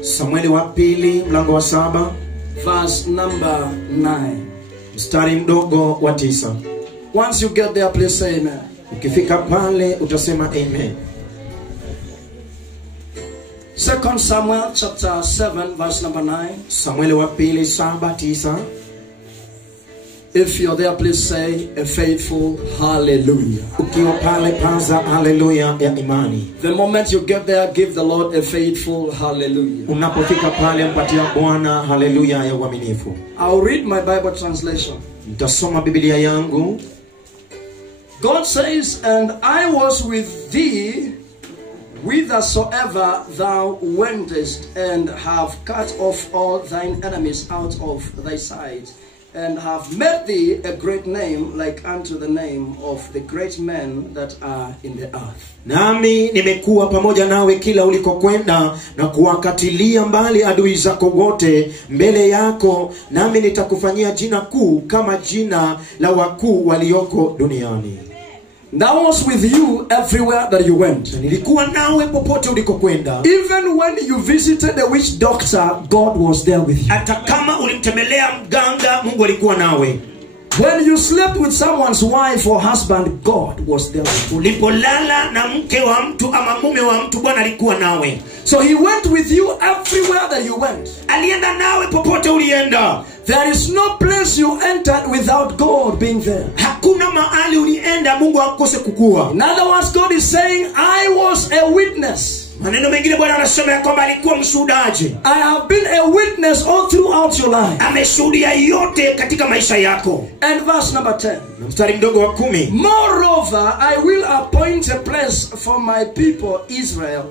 Samueli wa pili mlango wa 7 verse number 9. mstari mdogo wa 9. Once you get there, please say amen. Ukifika pale utasema amen. 2 Samuel chapter 7 verse number 9. Samueli wa pili 7:9. If you're there, please say a faithful hallelujah. Ukiwa pale paza hallelujah ya imani. The moment you get there, give the Lord a faithful hallelujah. Unapofika pale mpatia Bwana hallelujah ya uaminifu. I'll read my Bible translation. Nitasoma Biblia yangu. God says, and I was with thee whithersoever thou wentest, and have cut off all thine enemies out of thy sight, and have made thee a great name, like unto the name of the great men that are in the earth. Nami nimekuwa pamoja nawe kila ulikokwenda, na kuwakatilia mbali adui zako wote mbele yako, nami nitakufanyia jina kuu kama jina la wakuu walioko duniani. And I was with you everywhere that you went. Nilikuwa nawe popote ulikokwenda. Even when you visited the witch doctor, God was there with you. Hata kama ulimtembelea mganga, Mungu alikuwa nawe. When you slept with someone's wife or husband, God was there with you. Ulipolala na mke wa mtu ama mume wa mtu, Bwana alikuwa nawe. So he went with you everywhere that you went. Alienda nawe popote ulienda. There is no place you entered without God being there. Hakuna mahali ulienda Mungu akose kukua. In other words, God is saying, I was a witness. Maneno mengine Bwana anasema kwamba alikuwa mshuhudaji. I have been a witness all throughout your life. Ameshuhudia yote katika maisha yako. And verse number 10. Mstari mdogo wa 10. Moreover, I will appoint a place for my people Israel,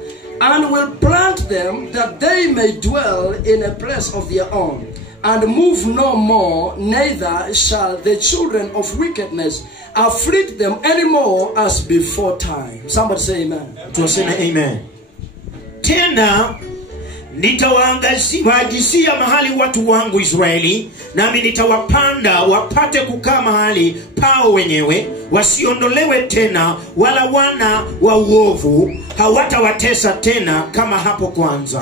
and will plant them that they may dwell in a place of their own, and move no more, neither shall the children of wickedness afflict them anymore as before time. Somebody say amen. Tuseme amen. Tena nitawaangazia mahali watu wangu Israeli, nami nitawapanda wapate kukaa mahali pao wenyewe, wasiondolewe tena, wala wana wa uovu hawatawatesa tena kama hapo kwanza.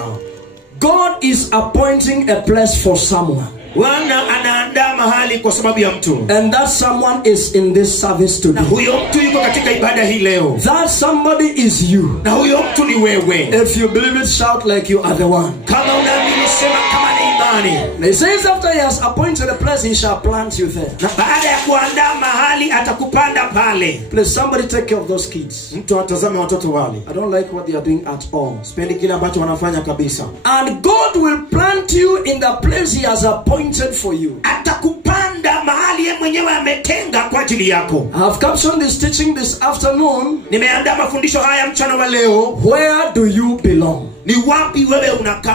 God is appointing a place for someone. Bwana anaandaa mahali kwa sababu ya mtu. And that someone is in this service today. Na huyo mtu yuko katika ibada hii leo. That somebody is you. Na huyo mtu ni wewe. If you believe it, shout like you are the one. Kama unaamini sema kama ni imani. And he says after he has appointed a place, he shall plant you there. Na baada ya kuandaa mahali atakupanda pale. Please somebody take care of those kids. Mtu atazame watoto wale. I don't like what they are doing at all. Sipendi kile ambacho wanafanya kabisa. And God will plant you in the place he has appointed for you. Atakupanda mahali yeye mwenyewe ametenga kwa ajili yako. I have captioned this teaching this afternoon. Nimeandaa mafundisho haya mchana wa leo. Where do you belong? Ni wapi wewe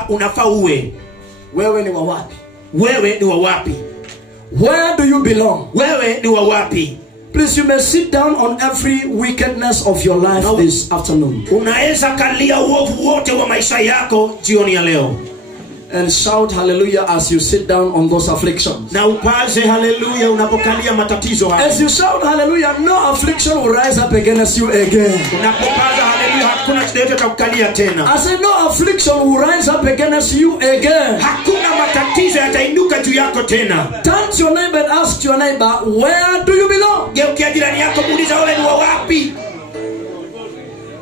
unafaa uwe? Wewe ni wa wapi? Wewe ni wa wapi? Where do you belong? Wewe ni wa wapi? Please, you may sit down on every wickedness of your life this afternoon. Unaweza kalia uovu wote wa maisha yako jioni ya leo. And shout hallelujah as you sit down on those afflictions. Na upaze hallelujah unapokalia matatizo haya. As you shout hallelujah, no affliction will rise up against you again. Unapopaza hallelujah hakuna chochote kitakukalia tena. I said no affliction will rise up against you again. Hakuna matatizo yatainuka juu yako tena. Turn to your neighbor and ask your neighbor, where do you belong? Geukia jirani yako muulize wewe ni wa wapi?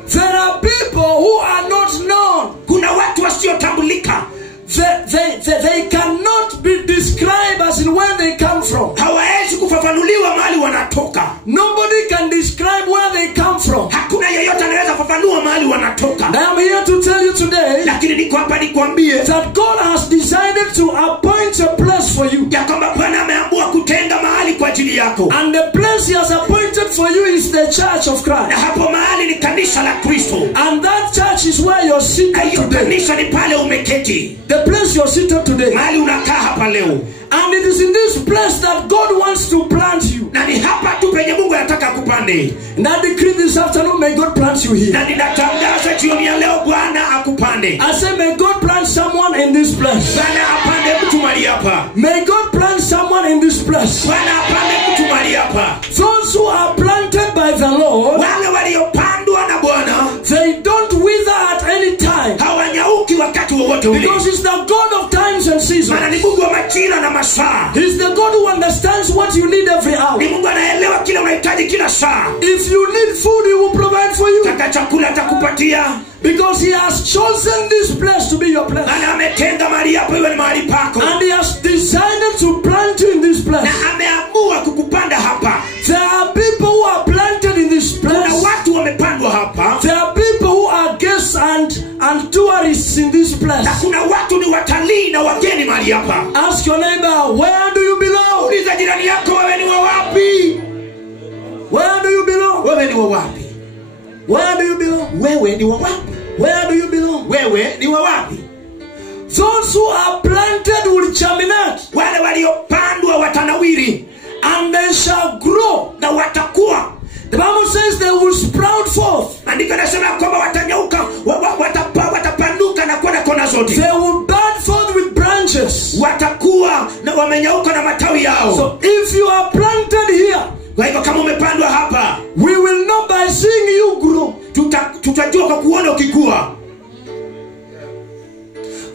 There are people who are not known. Kuna watu wasiotambulika. They cannot be described as in where they come from. Hawawezi kufafanuliwa mahali wanatoka. Nobody can describe where they come from. Hakuna yeyote anaweza kufafanua mahali wanatoka. And I'm here to tell you today, lakini niko hapa nikwambie that God has decided to appoint a place for you. Ya kwamba Bwana ameamua kutenga mahali kwa ajili yako. And the place he has appointed for you is the church of Christ. Na hapo mahali ni kanisa la Kristo. And that church is where you're seated today. Kanisa ni pale umeketi. The place you're seated today. Mahali unakaa hapa leo. And it is in this place that God wants to plant you. Na ni hapa tu penye Mungu anataka kupande. And I decree this afternoon, may God plant you here. Na ninatangaza jioni ya leo Bwana akupande. I say may God plant someone in this place. Bwana apande mtu mahali hapa. May God plant someone in this place. Bwana apande mtu mahali hapa. Those who are planted by the Lord, wale waliopandwa na Bwana, they don't wither at any time. hawanyauki wakati wowote ule. Because he's the God of times and seasons. Maana ni Mungu wa majira na masaa. He's the God who understands what you need every hour. Ni Mungu anaelewa kile unahitaji kila saa. If you need food, he will provide for you. Taka chakula atakupatia. Because he has chosen this place to be your place. Maana ametenga mahali hapo iwe ni mahali pako. And he has decided to plant you in this place. Na ameamua kukupanda hapa. There are people who are planted in this place. Kuna watu wamepandwa hapa. There are people who are guests and tourists in this place. Na kuna watu ni watalii na wageni mahali hapa. Ask your neighbor, where do you belong? Uliza jirani yako, wewe ni wa wapi? Where do you belong? Wewe ni wa wapi? Where do you belong? Wewe ni wa wapi? Where do you belong? Wewe ni wa wapi? Those who are planted will germinate. Wale waliopandwa watanawiri. And they shall grow. Na watakuwa. The Bible says they will sprout forth. Andiko nasema kwamba watanyauka, watapanuka na kwenda kona zote. They will bud forth with branches. Watakuwa na wamenyauka na matawi yao. So if you are planted here, kwa hivyo kama umepandwa hapa, we will know by seeing you grow. Tutajua kwa kuona ukikua.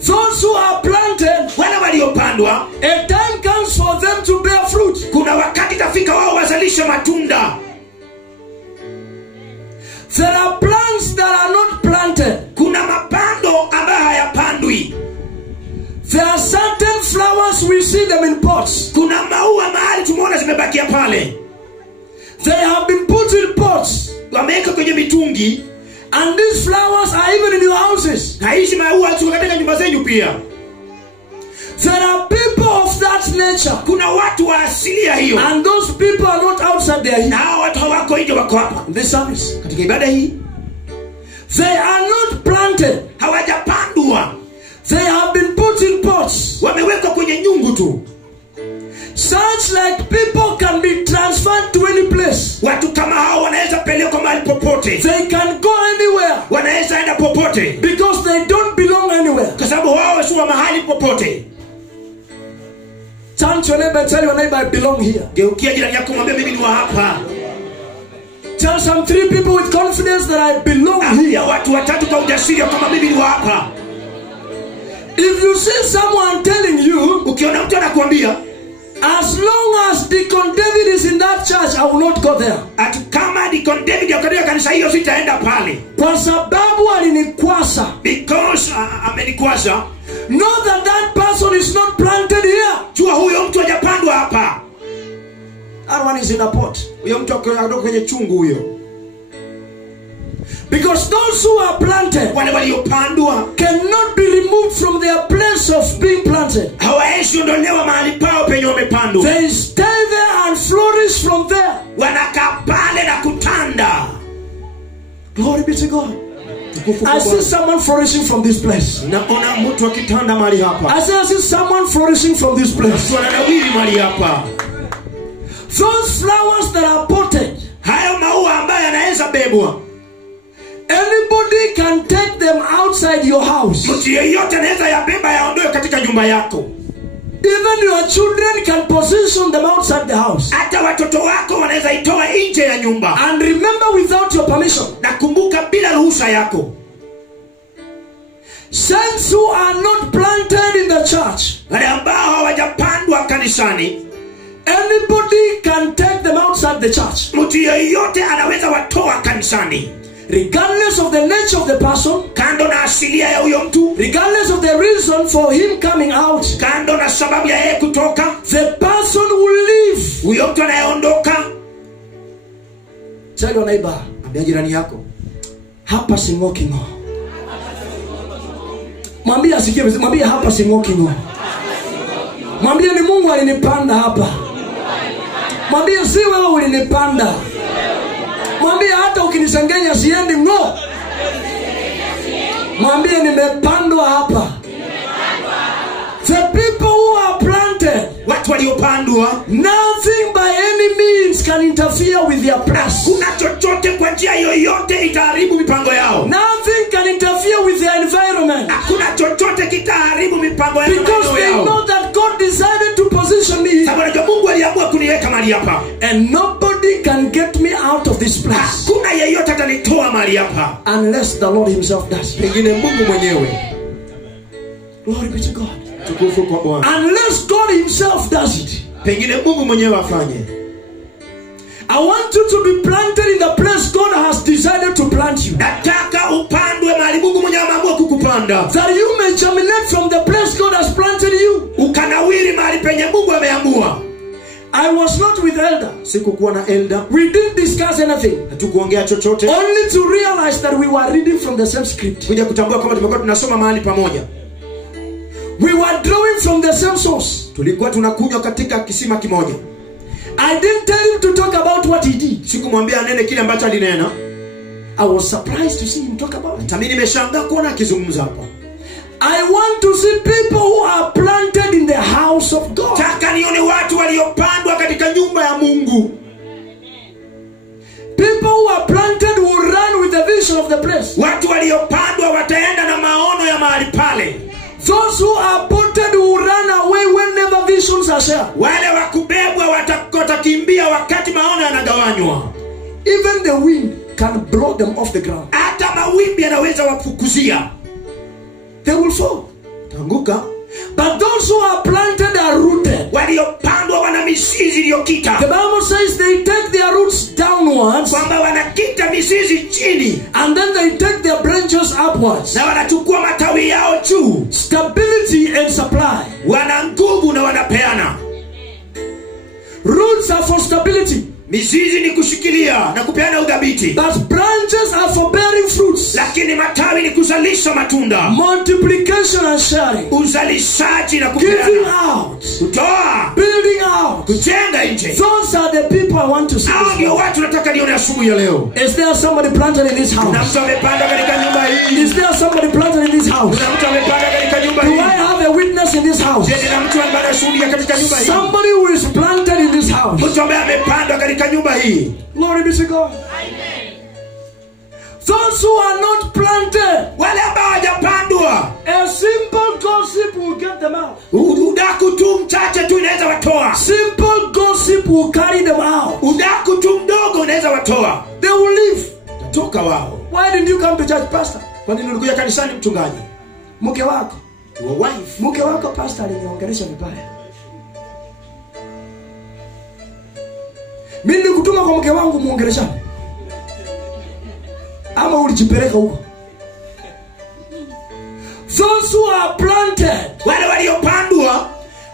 Those who are planted, wale waliopandwa, a time comes for them to bear fruit. Kuna wakati tafika wao wazalishe matunda. There are plants that are not planted. Kuna mapando ambayo hayapandwi. There are certain flowers we see them in pots. Kuna maua mahali tumeona zimebakia pale. They have been put in pots. Wameweka kwenye mitungi. And these flowers are even in your houses. Na hizi maua ziko katika nyumba zenu pia. There are people of that nature. Kuna watu wa asilia hiyo. And those people are not outside there. Na watu hawako nje, wako hapa. This service. Katika ibada hii. They are not planted. Hawajapandwa. They have been put in pots. Wamewekwa kwenye nyungu tu. Such like people can be transferred to any place. Watu kama hao wanaweza pelekwa mahali popote. They can go anywhere. Wanaweza enda popote. Because they don't belong anywhere. Kwa sababu wao sio mahali popote. Turn to your neighbor and tell your neighbor, I belong here. Geukia jirani yako mwambie mimi ni wa hapa. Tell some 3 people with confidence that I belong here. Ya watu watatu kwa ujasiri kama mimi ni wa hapa. If you see someone telling you, ukiona mtu anakuambia, as long as Deacon David is in that church, I will not go there. Ati kama Deacon David yuko katika kanisa hiyo sitaenda pale. Kwa sababu alinikwasa. Because amenikwasa. Know that that person is not planted here. Jua huyo mtu hajapandwa hapa. That one is in a pot. Huyo mtu ako kwenye chungu huyo. Because those who are planted, wale waliopandwa, cannot be removed from their place of being planted. Hawawezi ondolewa mahali pao penye wamepandwa. They stay there and flourish from there. Wanakaa pale na kutanda. Glory be to God. I see someone flourishing from this place. Naona mtu akitanda mahali hapa. I see someone flourishing from this place. Wananawiri mahali hapa. Those flowers that are potted, hayo maua ambayo yanaweza bebwa, anybody can take them outside your house. Mtu yeyote anaweza yabeba yaondoe katika nyumba yako. Even your children can position them outside the house. Hata watoto wako wanaweza itoa nje ya nyumba. And remember, without your permission. Na kumbuka, bila ruhusa yako. Saints who are not planted in the church, wale ambao hawajapandwa kanisani, anybody can take them outside the church. Mtu yeyote anaweza watoa kanisani. Regardless of the nature of the person, kando na asilia ya huyo mtu, regardless of the reason for him coming out, kando na sababu ya yeye kutoka, the person will leave. Huyo mtu anayeondoka. Tell your neighbor, ambia jirani yako, hapa singoki ngo. Mwambie asikie, mwambie hapa singoki ngo. Mwambie ni Mungu alinipanda hapa. Mwambie si wewe ulinipanda. Mwambie hata ukinisengenya siendi ngo. Mwambie nimepandwa hapa. The people who are planted, watu waliopandwa, nothing by any means can interfere with their place. Kuna chochote kwa njia yoyote itaharibu mipango yao. Nothing can interfere with their environment. Kuna chochote kitaharibu mipango yao. Because they know that God decided to position me. Sababu Mungu aliamua kuniweka mahali hapa. And nobody can get me out of this place. Kuna yeyote atanitoa mahali hapa unless the Lord himself does. Pengine Mungu mwenyewe. Glory be to God. Tukufu kwa Bwana. Unless God himself does it. Pengine Mungu mwenyewe afanye. I want you to be planted in the place God has decided to plant you. Nataka upandwe mahali Mungu mwenyewe ameamua kukupanda. That you may germinate from the place God has planted you. Ukanawiri mahali penye Mungu ameamua. I was not with elder. Sikukuwa na elder. We didn't discuss anything. Hatukuongea chochote. Only to realize that we were reading from the same script. Kuja kutambua kama tumekuwa tunasoma mahali pamoja. We were drawing from the same source. Tulikuwa tunakunywa katika kisima kimoja. I didn't tell him to talk about what he did. Sikumwambia anene kile ambacho alinena. I was surprised to see him talk about it. Mimi nimeshangaa kuona akizungumza hapa. I want to see people who are planted in the house of God. Taka nione watu waliopandwa katika nyumba ya Mungu. People who are planted will run with the vision of the place. Watu waliopandwa wataenda na maono ya mahali pale. Those who are putted will run away whenever visions are shared. Wale wakubebwa watakimbia wakati maono yanagawanywa. Even the wind can blow them off the ground. Hata mawimbi yanaweza wafukuzia. They will fall. Tanguka. But those who are planted are rooted. Waliopandwa wana mizizi iliyokita. The Bible says they take their roots downwards. Kwamba wanakita mizizi chini. And then they take their branches upwards. Na wanachukua matawi yao juu. Stability and supply. Wana nguvu na wanapeana. Roots are for stability. Mizizi ni kushikilia na kupeana udhabiti. But branches are for bearing fruits. Lakini matawi ni kuzalisha matunda. Multiplication and sharing. Uzalishaji na kupeana. Giving out. Kutoa. Building out. Kujenga nje. Those are the people I want to see. Hao ndio watu nataka nione asubuhi ya leo. Is there somebody planted in this house? Kuna mtu amepanda katika nyumba hii. Is there somebody planted in this house? Kuna mtu amepanda katika nyumba Do hii. I have a witness in this house? Je, nina mtu ambaye anashuhudia katika nyumba hii? Somebody who is planted in this house. Mtu ambaye amepanda katika nyumba hii. Glory be to God. Amen. Those who are not planted, wale ambao hawajapandwa, a simple gossip will get them out. Udaku tu mchache tu inaweza watoa. Simple gossip will carry them out. Udaku tu mdogo unaweza watoa. They will leave. Toka wao. Why didn't you come to church, pastor? Kwa nini ulikuja kanisani mchungaji? Mke wako. Your wife. Mke wako pastor aliniongelesha vibaya. Mimi nikutuma kwa mke wangu muongeleshane. Ama ulijipeleka huko. Those who are planted, wale waliopandwa,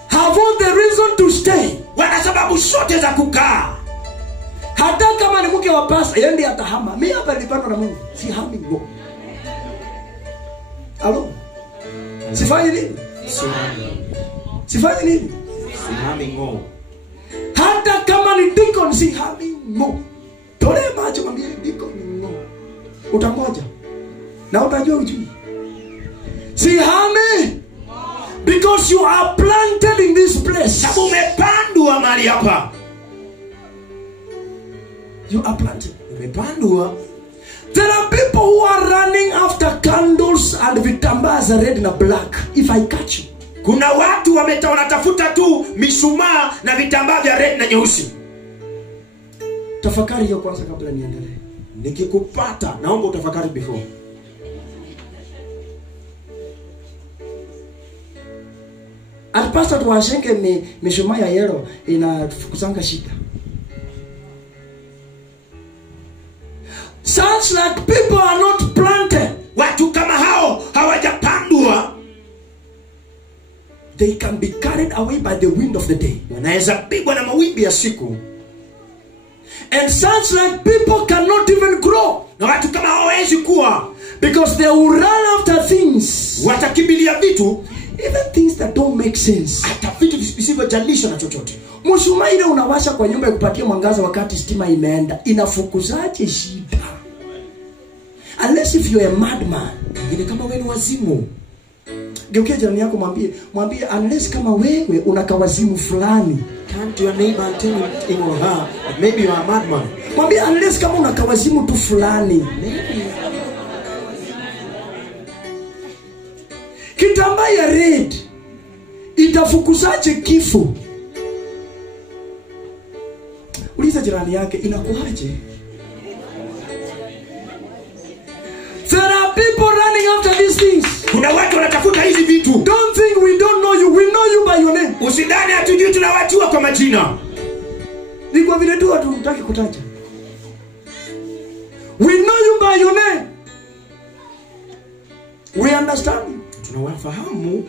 have all the reason to stay. Wana sababu zote za kukaa. Hata kama ni mke wa pastor, yeye ndiye atahama. Mimi hapa nilipandwa na Mungu. Si hami ngo. Alo? Sifanyi nini? Sifanyi nini? Sihami ngo. Hata kama ni deacon si hami ngo. Tole macho mwambie deacon ngo. Utangoja. Na utajua ujui. Si hami. Because you are planted in this place. Sababu umepandwa mahali hapa. You are planted. Umepandwa. There are people who are running after candles and vitambaa za red na black. If I catch you. Kuna watu wanatafuta tu mishumaa na vitambaa vya red na nyeusi. Tafakari hiyo kwanza kabla niendelee. Nikikupata naomba utafakari before. Alipaswa tuwashenge mishumaa ya yellow inafukusanga shida. Such like people are not planted. Watu kama hao hawajapandwa. They can be carried away by the wind of the day. Wanaweza pigwa na mawimbi ya siku. And such like people cannot even grow. Na watu kama hawawezi kuwa. Because they will run after things. Watakimbilia vitu. Even things that don't make sense. Hata vitu visivyojalisha na chochote. Mshumaa ile unawasha kwa nyumba ikupatie mwangaza wakati stima imeenda. Inafukuzaje shida? Unless if you're a madman. Ngine kama wewe ni wazimu. Geukia jirani yako mwambie unless kama wewe unakawazimu fulani. Turn to your neighbor and tell him or her that maybe you are a madman. Mwambie unless kama unakawazimu tu fulani. Kitambaa ya red itafukuzaje kifo? Uliza jirani yake inakuaje? There are people running after these things. Kuna watu wanatafuta hizi vitu. Don't majina. Ni kwa vile tu watu hutaki kutaja. We know you by your name. We understand. Tunawafahamu.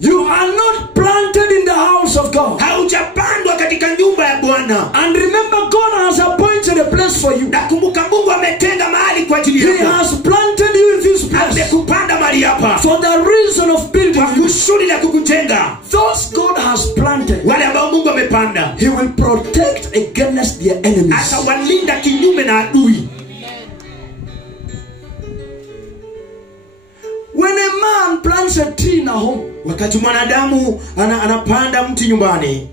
You are not planted in the house of God. Haujapandwa katika nyumba ya Bwana. And remember, God has appointed a place for you. Na kumbuka Mungu ametenga mahali kwa ajili yako. He has planted you in this place. Amekupanda mahali hapa. For the reason of building you. Kusudi la kukujenga. Those God has planted. Wale ambao Mungu amepanda. He will protect against their enemies. Atawalinda kinyume na adui. When a man plants a tree in a home, wakati mwanadamu anapanda mti nyumbani,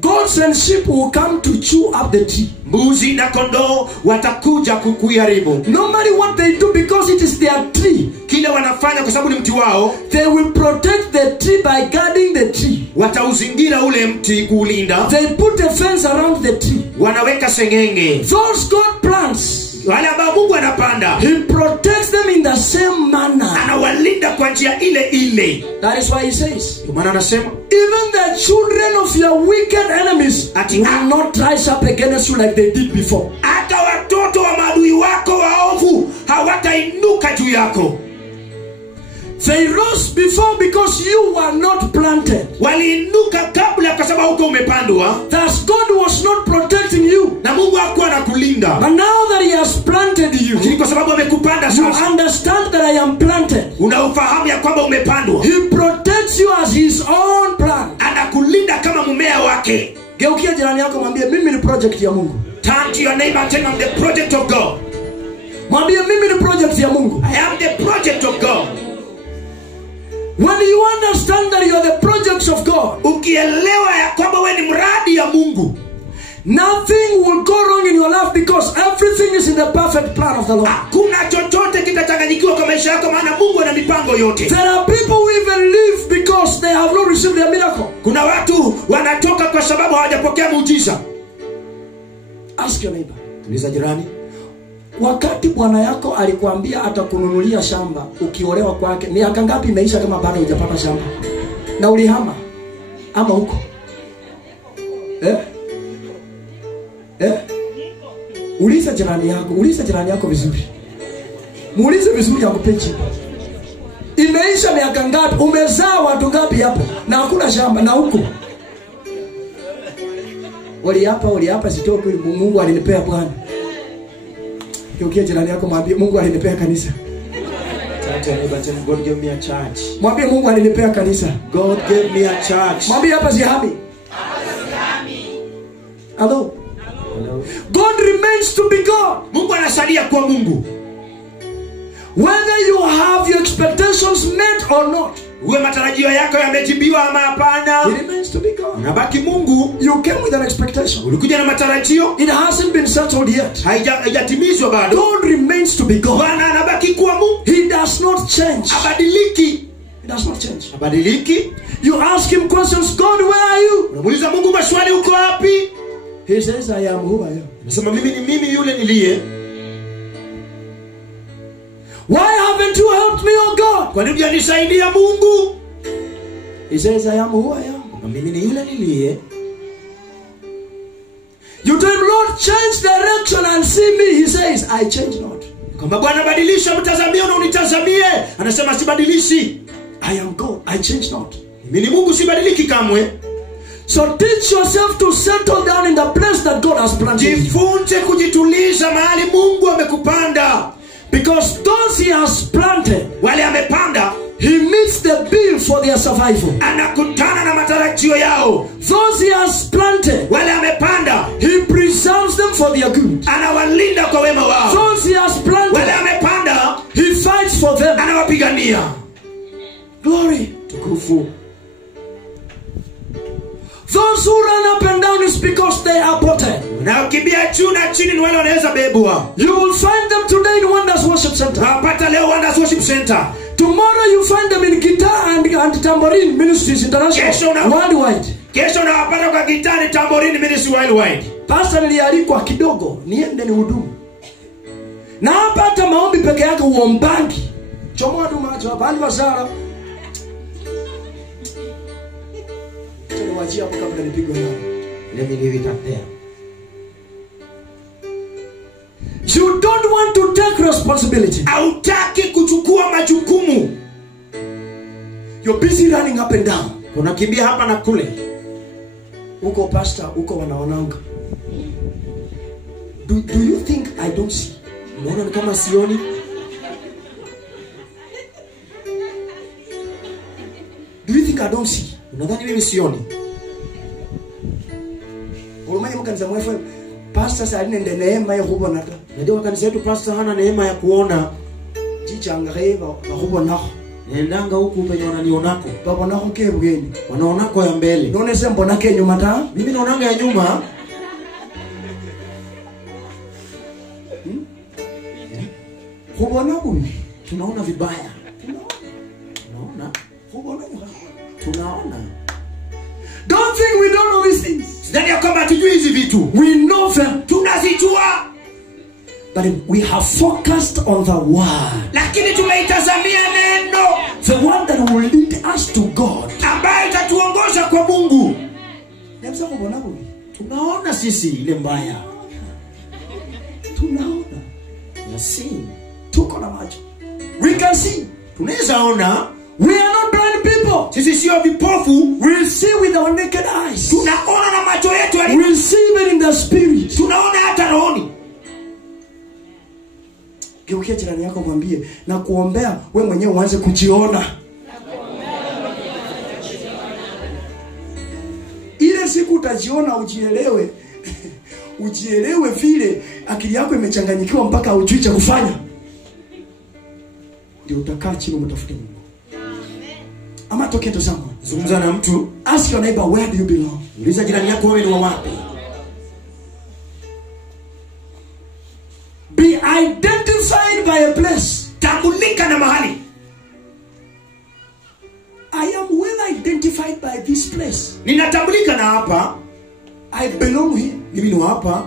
goats and sheep will come to chew up the tree. Mbuzi na kondoo watakuja kukuharibu. Normally what they do, because it is their tree, kile wanafanya kwa sababu ni mti wao, they will protect the tree by guarding the tree. Watauzingira ule mti kuulinda. They put a fence around the tree. Wanaweka sengenge. Those God plants, wale ambao Mungu anapanda, He protects them in the same manner. Anawalinda kwa njia ile ile. That is why He says, maana anasema, even the children of your wicked enemies will not rise up against you like they did before. Hata watoto wa maadui wako waovu hawatainuka juu yako. They rose before because you were not planted. Waliinuka kabla kwa sababu huko umepandwa. Thus God was not protecting you. Na Mungu hakuwa anakulinda. But now that He has planted you, kwa sababu amekupanda sasa, you understand that I am planted. Unaofahamu ya kwamba umepandwa. He protects you as His own plant. Anakulinda kama mmea wake. Geukia jirani yako mwambie, mimi ni project ya Mungu. Turn to your neighbor and tell him, the project of God. Mwambie, mimi ni project ya Mungu. I am the project of God. When you understand that you are the projects of God, ukielewa ya kwamba wewe ni mradi ya Mungu, nothing will go wrong in your life because everything is in the perfect plan of the Lord. Hakuna chochote kitachanganyikiwa kwa maisha yako, maana Mungu ana mipango yote. There are people who even live because they have not received their miracle. Kuna watu wanatoka kwa sababu hawajapokea muujiza. Ask your neighbor. Uliza jirani. Wakati bwana yako alikwambia atakununulia shamba, ukiolewa kwake, miaka ngapi imeisha kama bado hujapata shamba? Na ulihama ama huko? Uliza jirani yako vizuri. Muulize vizuri akupeche. Imeisha miaka ngapi? Umezaa watu ngapi hapo? Na hakuna shamba na huko. Waliapa sitoki, Mungu alinipea Bwana. Ukiwa jirani yako mwambie, Mungu alinipea kanisa. God gave me a church. Mwambie, Mungu alinipea kanisa. God gave me a church. Mwambie hapa sihami. Hello. God remains to be God. Mungu anasalia kuwa Mungu. Whether you have your expectations met or not, uwe matarajio yako yamejibiwa ama hapana, He remains to be God. Unabaki Mungu. You came with an expectation. Ulikuja na matarajio. It hasn't been settled yet. Haijatimizwa bado. God remains to be God. Bwana anabaki kuwa Mungu. He does not change. Abadiliki. He does not change. Abadiliki. You ask him questions, God, where are you? Unamuuliza Mungu maswali, uko wapi? He says, I am who I am. Anasema mimi ni mimi yule niliye. Why haven't you helped me, oh God? Kwa nini hujanisaidia Mungu? He says, I am who I am. Mimi ni yule niliye. You tell him, Lord, change direction and see me. He says, I change not. Kwamba Bwana badilisha mtazamie na unitazamie. Anasema sibadilishi. I am God. I change not. Mimi ni Mungu, sibadiliki kamwe. So teach yourself to settle down in the place that God has planted you. Jifunze kujituliza mahali Mungu amekupanda. Because those he has planted, wale amepanda, he meets the bill for their survival. Anakutana na matarajio yao. Those he has planted, wale amepanda, he preserves them for their good. Anawalinda kwa wema wao. Those he has planted, wale amepanda, he fights for them. Anawapigania. Glory. Tukufu. Those who run up and down is because they are potted. Na ukimbia juu na chini ni wale wanaweza bebwa. You will find them today in Wonders Worship Center. Wapata leo Wonders Worship Center. Tomorrow you find them in guitar and tambourine ministries international worldwide. Kesho unawapata kwa guitar and tambourine ministry worldwide. Pastor nilialikwa kidogo niende ni hudumu. Na hapa hata maombi peke yake uombangi. Chomoa tu macho hapa ni wasara. Tuachie hapo kabla nipigwe nao. Let me leave it up there. You don't want to take responsibility. Hautaki kuchukua majukumu. You're busy running up and down. Unakimbia hapa na kule. Uko pastor, uko wanaonanga. Do you think I don't see? Unaona kama sioni? Do you think I don't see? Unadhani mimi sioni? Urumaye mkanisa mwefu pastor sasa nende neema ya kubona ta. Najua kanisa yetu pastor hana neema ya kuona. Jichangareva bakubona. Nendanga huku penye wananionako. Babona hoke bugeni. Wanaonako ya mbele. None se mbona ke nyuma ta? Mimi naonanga ya nyuma. Kubona buni. Tunaona vibaya. Tunaona. Tunaona. Don't think we don't know these things. Sidhani ya kwamba tujui hizi vitu. We know them. Tunazijua. But we have focused on the word. Lakini tumeitazamia neno. The one that will lead us to God. Ambaye itatuongoza kwa Mungu. Nemsa kubona buni. Tunaona sisi ile mbaya. Tunaona. Yes. Tuko na macho. We can see. Tunaweza ona. We are not blind people. Sisi sio vipofu. We see with our naked eyes. Tunaona na macho yetu. We see even in the spirit. Tunaona hata rohoni. Geukia jirani yako mwambie na kuombea wewe mwenyewe uanze kujiona. Ile siku utajiona ujielewe. Ujielewe vile akili yako imechanganyikiwa mpaka hujui cha kufanya. Ndio utakaa chini umtafute Mungu. Ama talking to someone. Zungumza na mtu. Ask your neighbor, where do you belong? Uliza jirani yako wewe ni wa wapi? Be identified by a place. Tambulika na mahali. I am well identified by this place. Ninatambulika na hapa. I belong here. Mimi ni hapa.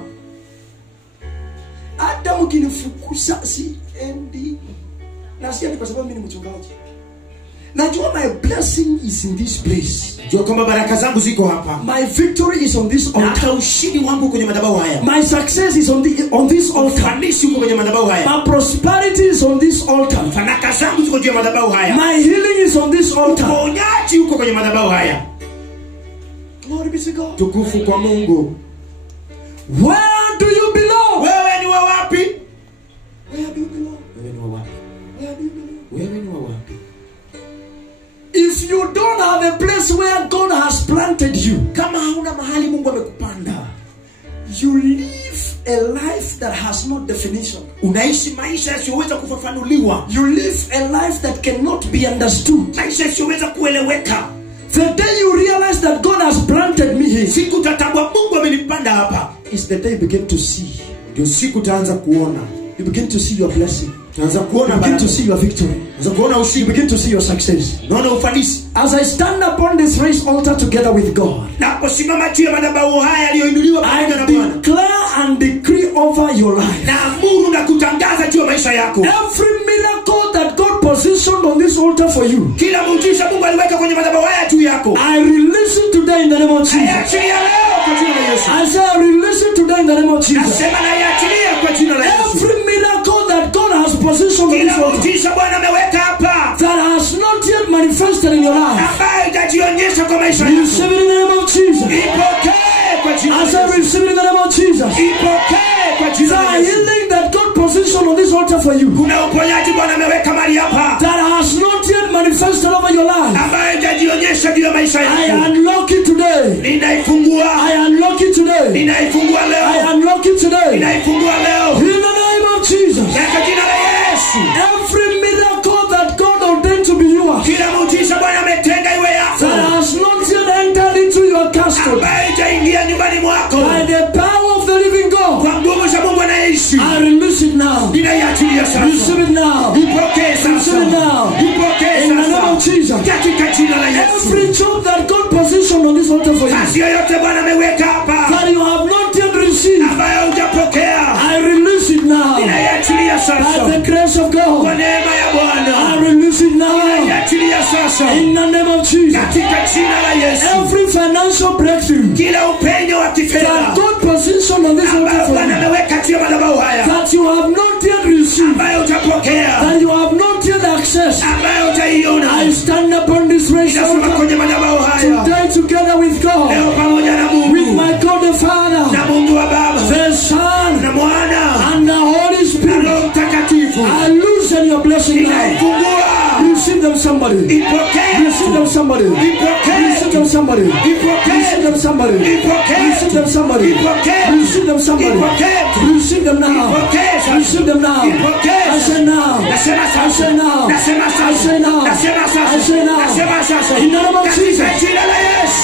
Hata mkinifukuza si endi. Na si kwa sababu mimi ni mchungaji. Najua my blessing is in this place. Jua kwamba baraka zangu ziko hapa. My victory is on this altar. Na ushindi wangu kwenye madhabahu haya. My success is on this altar. Ufanisi uko kwenye madhabahu haya. My prosperity is on this altar. Fanaka zangu ziko juu ya madhabahu haya. My healing is on this altar. Uponyaji uko kwenye madhabahu haya. Glory be to God. Tukufu kwa Mungu. Where do you belong? Wewe ni wa wapi? Where do you belong? Wewe ni wa wapi? Where do you belong? Wewe ni wa wapi? If you don't have a place where God has planted you, kama hauna mahali Mungu amekupanda, you live a life that has no definition. Unaishi maisha yasiyoweza kufafanuliwa. You live a life that cannot be understood. Maisha yasiyoweza kueleweka. The day you realize that God has planted me here, siku tatambua Mungu amenipanda hapa, is the day you begin to see. Ndio siku utaanza kuona. You begin to see your blessing. You begin to see your victory. You begin to see your success. As I stand upon this raised altar together with God, I declare and decree over your life. Every miracle that God positioned on this altar for you, I release it today in the name of Jesus. I say I release it today in the name of Jesus. Every miracle that God has positioned on this altar that has not yet manifested in your life, receive it in the name of Jesus. I say receive it in the name of Jesus. The healing that God positioned on this altar for you, that has not yet manifested over your life, I unlock it today. I unlock it today. I unlock it today. In the name of Jesus. Every miracle that God ordained to be yours, that has not yet entered into your castle, by the power of the living God, I release it now. Receive it now. Receive it now. In the name of Jesus. Every job that God positioned on this altar for you, that you have not yet received, I release it now. By the grace of God, I release it now. sasa In the name of Jesus. katika jina la Yesu. Every financial breakthrough Kila upenyo wa kifedha that God position on this altar ambayo for Bwana you, ameweka juu ya madhabahu haya, that you have not yet received, ambayo utapokea, that you have not yet accessed, ambayo utaiona, I stand upon this raised inasema altar kwenye madhabahu haya today together with God, leo pamoja na with Mungu my God the Father, na Mungu wa Baba the Son, na Mwana and the Holy na Spirit. Roho Mtakatifu. I loosen your blessing now. Inaifungua, Receive them, somebody. ipokee, Receive them, somebody. Receive them, somebody. Receive them, somebody. Receive them, somebody. Receive them, somebody. Receive them now. Receive them now. I say now. I say now. I say now. I say now. In the name of Jesus.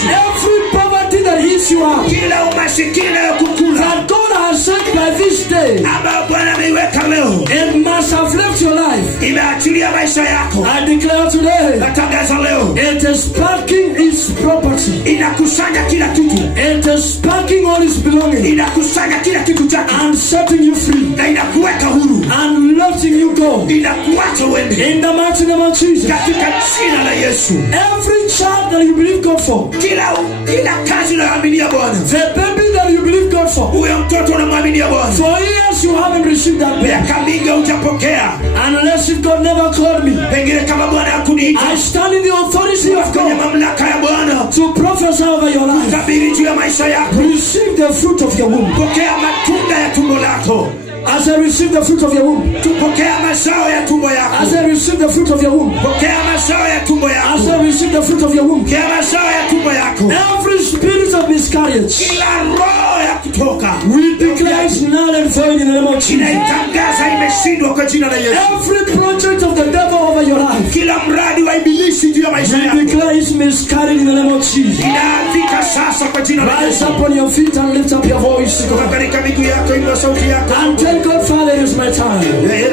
Every poverty that hits you up, kila umasikini ya kukula that God has sent by this day, ambayo Bwana ameiweka leo, it must have left your life. imeachilia maisha yako. I declare today, Natangaza leo, it is packing its property. inakusanya kila kitu, It is packing all its belongings inakusanya kila kitu chako and setting you free na inakuweka huru, and letting you go. inakuacha uende In the mighty name of Jesus. katika jina la Yesu. Every child that you believe God for, Kila kazi unayoaminia Bwana, the baby that you believe God for, huyo mtoto unamwaminia Bwana, for years you haven't received that baby. miaka mingi hujapokea, Unless if God never called me, pengine kama Bwana hakuniita, I stand in the authority of kwenye God mamlaka ya Bwana to prophesy over your life. tabiri juu ya maisha yako. Receive the fruit of your womb. Pokea matunda ya tumbo lako, As I receive the fruit of your womb. tupokea mazao ya tumbo yako, As I receive the fruit of your womb. pokea mazao ya tumbo As yako, I receive the fruit of your womb. pokea mazao ya tumbo yako. Every spirit of miscarriage, Kila roho ya kutoka we declare it null and void in the name of Jesus. inaitangaza imeshindwa kwa jina la Yesu. Every project of the devil over your life, Kila mradi wa ibilisi juu ya maisha we yako declare it miscarried in the name of Jesus. inaanzika sasa kwa jina la Rise Yesu. up on your feet and lift up your voice to Toka God. katika miguu yako, inua sauti yako. And tell God, Father, it is my time.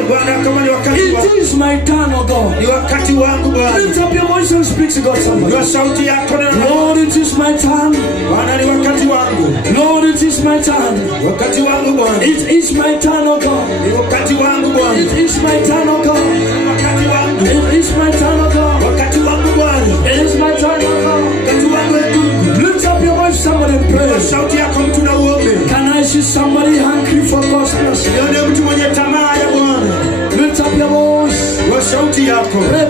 Bwana, kama ni wakati It wangu, is my turn, oh God. ni wakati wangu Bwana. Lift up your voice and speak to God, somebody. Inua sauti yako na Lord, it is my turn. Bwana, ni wakati wangu, Lord, it is my turn. wakati wangu Bwana, It is my turn, oh God. ni wakati wangu Bwana, It is my turn, oh God. wakati wangu, It is my turn, oh God. wakati wangu Bwana, It is my turn, oh God. wakati wangu Mungu. Lift up your voice, somebody, and Inua pray. sauti yako mtu na uombe. Can I see somebody hungry for God's blessing? Nione mtu mwenye tamaa ya Bwana. Lift up your voice. Inua sauti yako. Pray